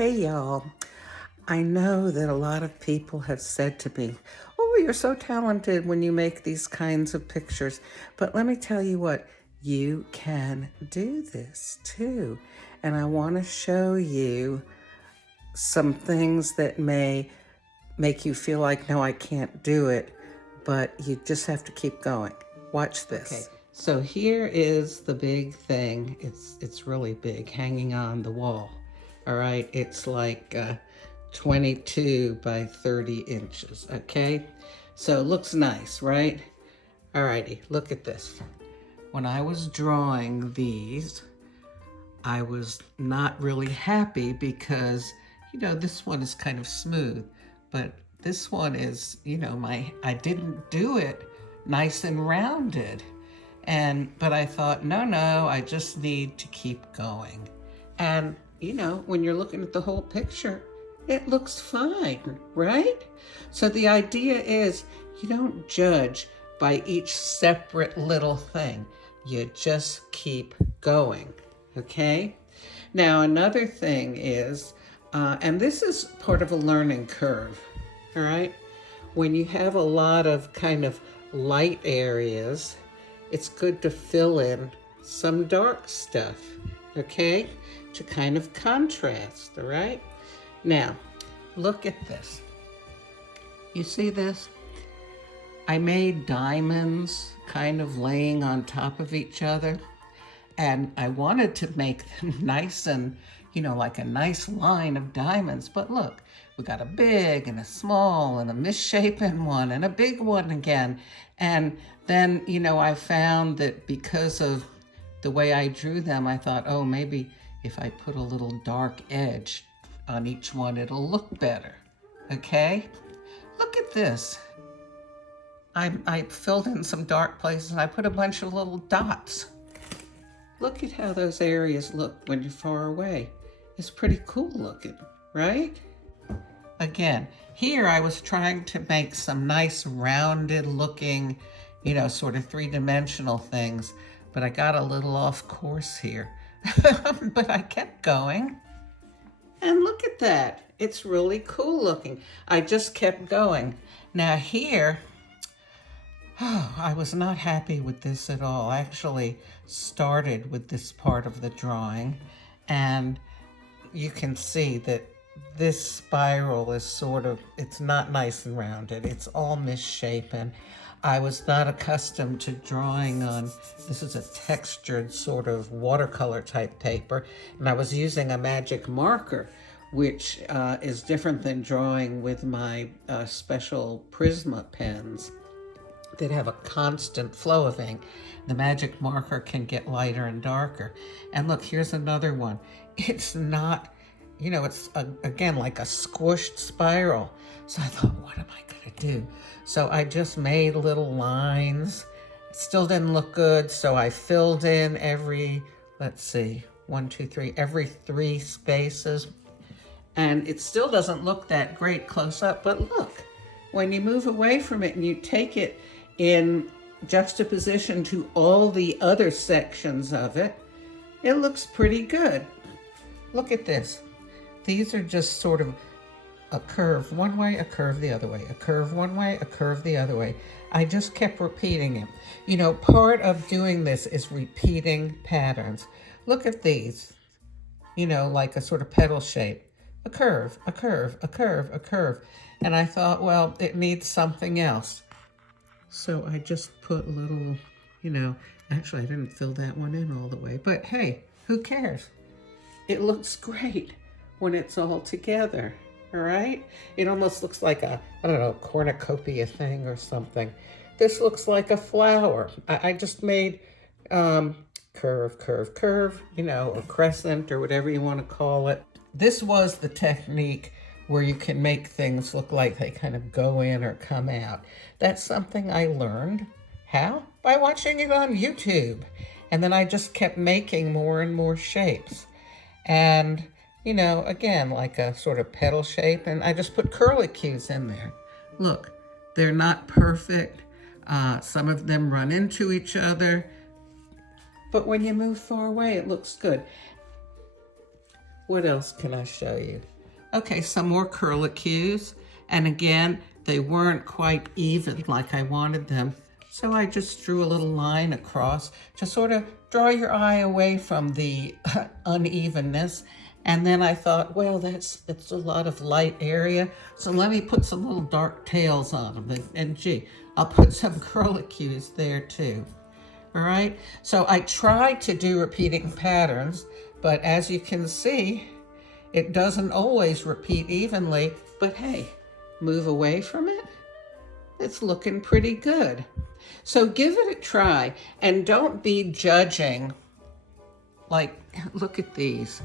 Hey y'all, I know that a lot of people have said to me, "Oh, you're so talented when you make these kinds of pictures." But let me tell you what, you can do this too. And I want to show you some things that may make you feel like, no, I can't do it, but you just have to keep going. Watch this. Okay, so here is the big thing. It's really big, hanging on the wall. All right, it's like 22 by 30 inches, okay? So it looks nice, right? All righty, look at this. When I was drawing these, I was not really happy because, this one is kind of smooth, but this one is, I didn't do it nice and rounded. But I thought, no, I just need to keep going. And, when you're looking at the whole picture, it looks fine, right? So the idea is you don't judge by each separate little thing. You just keep going, okay? Now, another thing is, and this is part of a learning curve, all right? When you have a lot of kind of light areas, it's good to fill in some dark stuff, okay? To kind of contrast, all right? Now, look at this. You see this? I made diamonds kind of laying on top of each other, and I wanted to make them nice and, like a nice line of diamonds. But look, we got a big and a small and a misshapen one and a big one again. And then, I found that because of the way I drew them, I thought, oh, maybe if I put a little dark edge on each one, it'll look better, okay? Look at this. I filled in some dark places and I put a bunch of little dots. Look at how those areas look when you're far away. It's pretty cool looking, right? Again, here I was trying to make some nice rounded looking, sort of three-dimensional things, but I got a little off course here. But I kept going. And look at that. It's really cool looking. I just kept going. Now here, I was not happy with this at all. I actually started with this part of the drawing, and you can see that this spiral is it's not nice and rounded. It's all misshapen. I was not accustomed to drawing on, this is a textured sort of watercolor type paper, and I was using a magic marker, which is different than drawing with my special Prisma pens that have a constant flow of ink. The magic marker can get lighter and darker. And look, here's another one. It's not, it's again like a squished spiral. So I thought, what am I gonna do? So I just made little lines. It still didn't look good, so I filled in every, let's see, 1, 2, 3, every 3 spaces. And it still doesn't look that great close up, but look, when you move away from it and you take it in juxtaposition to all the other sections of it, it looks pretty good. Look at this. These are just sort of a curve one way, a curve the other way, a curve one way, a curve the other way. I just kept repeating it. Part of doing this is repeating patterns. Look at these, like a sort of petal shape. A curve, a curve, a curve, a curve. And I thought, well, it needs something else. So I just put little, actually I didn't fill that one in all the way, but hey, who cares? It looks great when it's all together, all right? It almost looks like a, I don't know, cornucopia thing or something. This looks like a flower. I just made curve, curve, curve, or crescent or whatever you want to call it. This was the technique where you can make things look like they kind of go in or come out. That's something I learned. How? By watching it on YouTube. And then I just kept making more and more shapes. And, again, like a sort of petal shape. And I just put curlicues in there. Look, they're not perfect. Some of them run into each other. But when you move far away, it looks good. What else can I show you? Okay, some more curlicues. And again, they weren't quite even like I wanted them. So I just drew a little line across to sort of draw your eye away from the unevenness. And then I thought, well, that's a lot of light area. So let me put some little dark tails on them. And gee, I'll put some curlicues there too. All right, so I tried to do repeating patterns, but as you can see, it doesn't always repeat evenly, but hey, move away from it. It's looking pretty good. So give it a try and don't be judging. Like, look at these.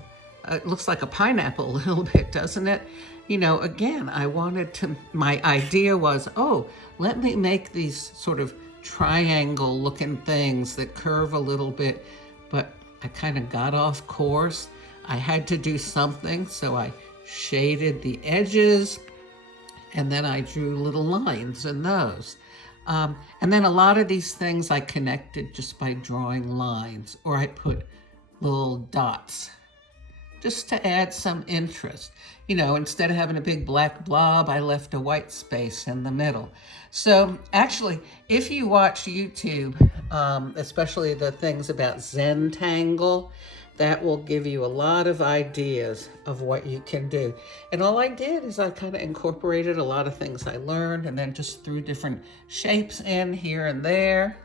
It looks like a pineapple a little bit, doesn't it? You know, again, my idea was, oh, let me make these sort of triangle looking things that curve a little bit, but I kind of got off course. I had to do something, so I shaded the edges, and then I drew little lines in those. And then a lot of these things I connected just by drawing lines, or I put little dots just to add some interest. You know, instead of having a big black blob, I left a white space in the middle. So actually, if you watch YouTube, especially the things about Zentangle, that will give you a lot of ideas of what you can do. And all I did is I kind of incorporated a lot of things I learned and then just threw different shapes in here and there.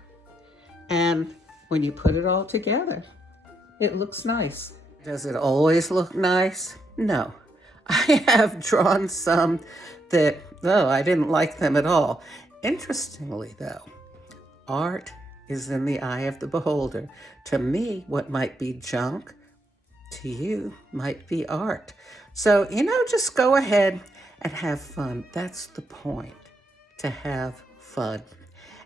And when you put it all together, it looks nice. Does it always look nice? No. I have drawn some that, I didn't like them at all. Interestingly, though, art is in the eye of the beholder. To me, what might be junk, to you, might be art. So, just go ahead and have fun. That's the point, to have fun.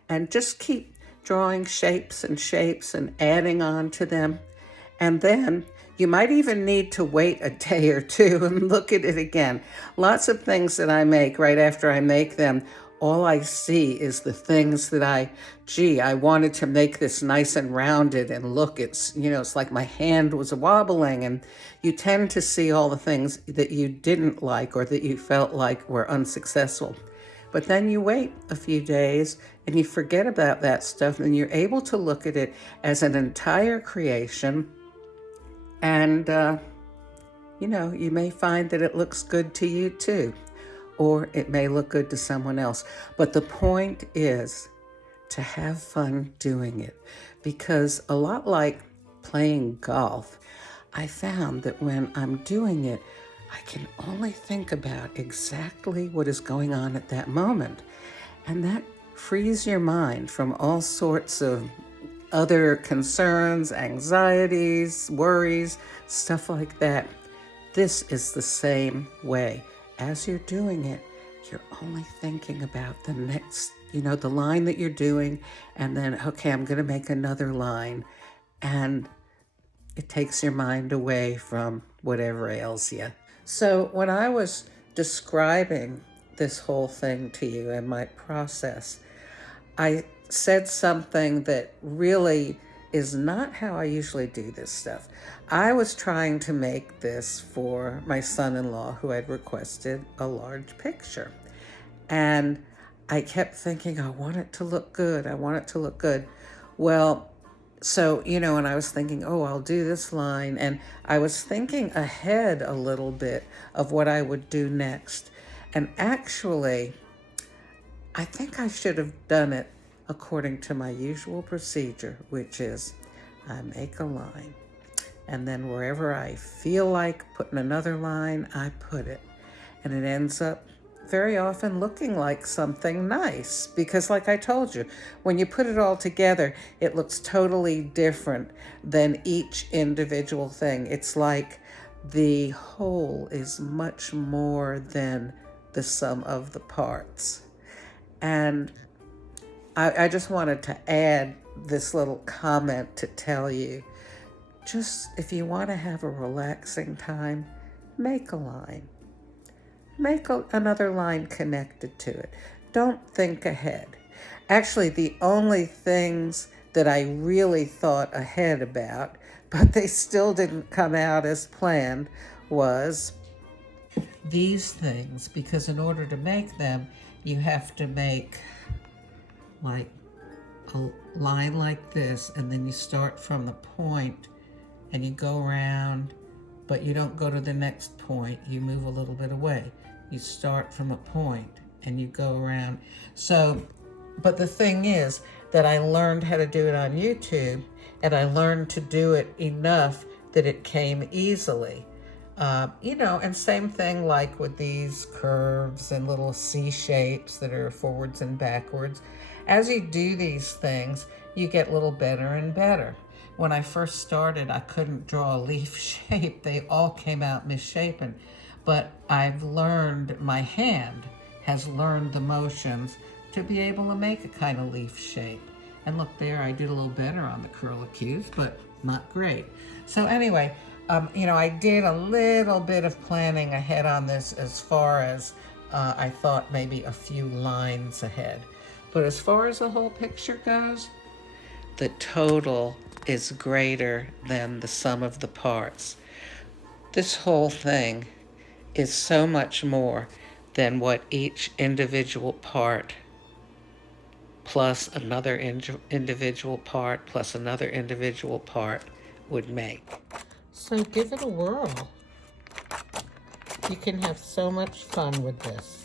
And just keep drawing shapes and adding on to them. And then you might even need to wait a day or two and look at it again. Lots of things that I make, right after I make them, all I see is the things that I wanted to make this nice and rounded, and look, it's like my hand was wobbling, and you tend to see all the things that you didn't like or that you felt like were unsuccessful. But then you wait a few days and you forget about that stuff, and you're able to look at it as an entire creation. And, you may find that it looks good to you too, or it may look good to someone else. But the point is to have fun doing it, because a lot like playing golf, I found that when I'm doing it, I can only think about exactly what is going on at that moment. And that frees your mind from all sorts of other concerns, anxieties, worries, stuff like that. This is the same way. As you're doing it, you're only thinking about the next, the line that you're doing, and then, okay, I'm going to make another line. And it takes your mind away from whatever ails you. So when I was describing this whole thing to you and my process, I said something that really is not how I usually do this stuff. I was trying to make this for my son-in-law, who had requested a large picture. And I kept thinking, I want it to look good. I want it to look good. Well, so, and I was thinking, I'll do this line. And I was thinking ahead a little bit of what I would do next. And actually, I think I should have done it according to my usual procedure, which is I make a line, and then wherever I feel like putting another line, I put it. And it ends up very often looking like something nice, because like I told you, when you put it all together, it looks totally different than each individual thing. It's like the whole is much more than the sum of the parts. And I just wanted to add this little comment to tell you, just if you want to have a relaxing time, make a line. Make another line connected to it. Don't think ahead. Actually, the only things that I really thought ahead about, but they still didn't come out as planned, was these things, because in order to make them, you have to make like a line like this, and then you start from the point and you go around, but you don't go to the next point. You move a little bit away. You start from a point and you go around. So, but the thing is that I learned how to do it on YouTube, and I learned to do it enough that it came easily. You know, and same thing like with these curves and little C shapes that are forwards and backwards. As you do these things, you get a little better and better. When I first started, I couldn't draw a leaf shape. They all came out misshapen. But I've learned, my hand has learned the motions to be able to make a kind of leaf shape. And look there, I did a little better on the curlicues, but not great. So anyway, you know, I did a little bit of planning ahead on this, as far as I thought maybe a few lines ahead. But as far as the whole picture goes, the total is greater than the sum of the parts. This whole thing is so much more than what each individual part plus another individual part plus another individual part would make. So give it a whirl. You can have so much fun with this.